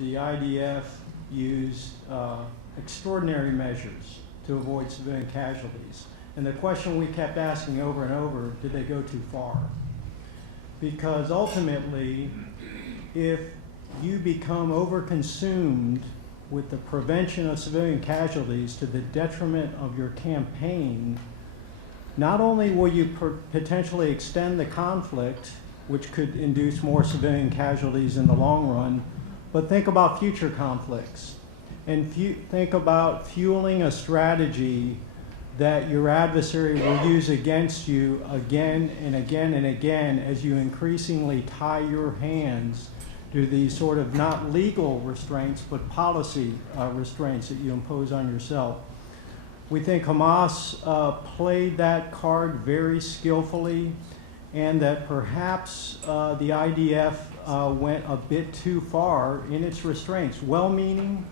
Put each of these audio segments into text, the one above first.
The IDF used extraordinary measures to avoid civilian casualties. And the question we kept asking over and over, did they go too far? Because ultimately, if you become overconsumed with the prevention of civilian casualties to the detriment of your campaign, not only will you potentially extend the conflict, which could induce more civilian casualties in the long run, but think about future conflicts and think about fueling a strategy that your adversary will use against you again and again and again as you increasingly tie your hands to these sort of not legal restraints but policy restraints that you impose on yourself. We think Hamas played that card very skillfully, and that perhaps the IDF went a bit too far in its restraints, well-meaning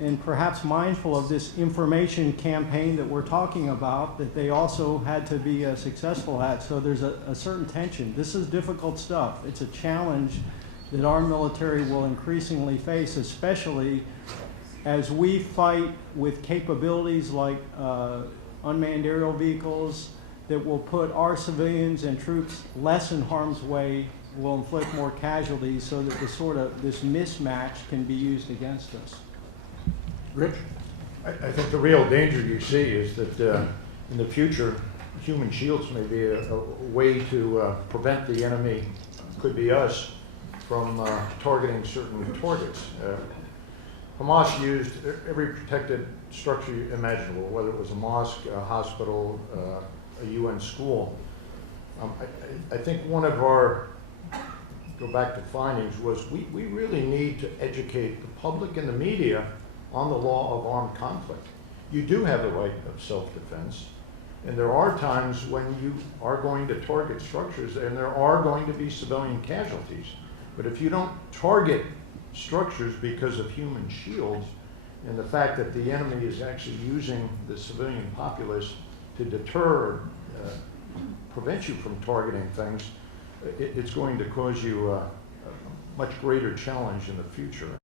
and perhaps mindful of this information campaign that we're talking about that they also had to be successful at. So there's a certain tension. This is difficult stuff. It's a challenge that our military will increasingly face, especially as we fight with capabilities like unmanned aerial vehicles that will put our civilians and troops less in harm's way, will inflict more casualties, so that this mismatch can be used against us. Rich? I think the real danger you see is that in the future, human shields may be a way to prevent the enemy, could be us, from targeting certain targets. Hamas used every protected structure imaginable, whether it was a mosque, a hospital, a UN school. I think one of our, go back to findings, was we really need to educate the public and the media on the law of armed conflict. You do have the right of self-defense, and there are times when you are going to target structures and there are going to be civilian casualties. But if you don't target structures because of human shields and the fact that the enemy is actually using the civilian populace to deter or prevent you from targeting things, it's going to cause you a much greater challenge in the future.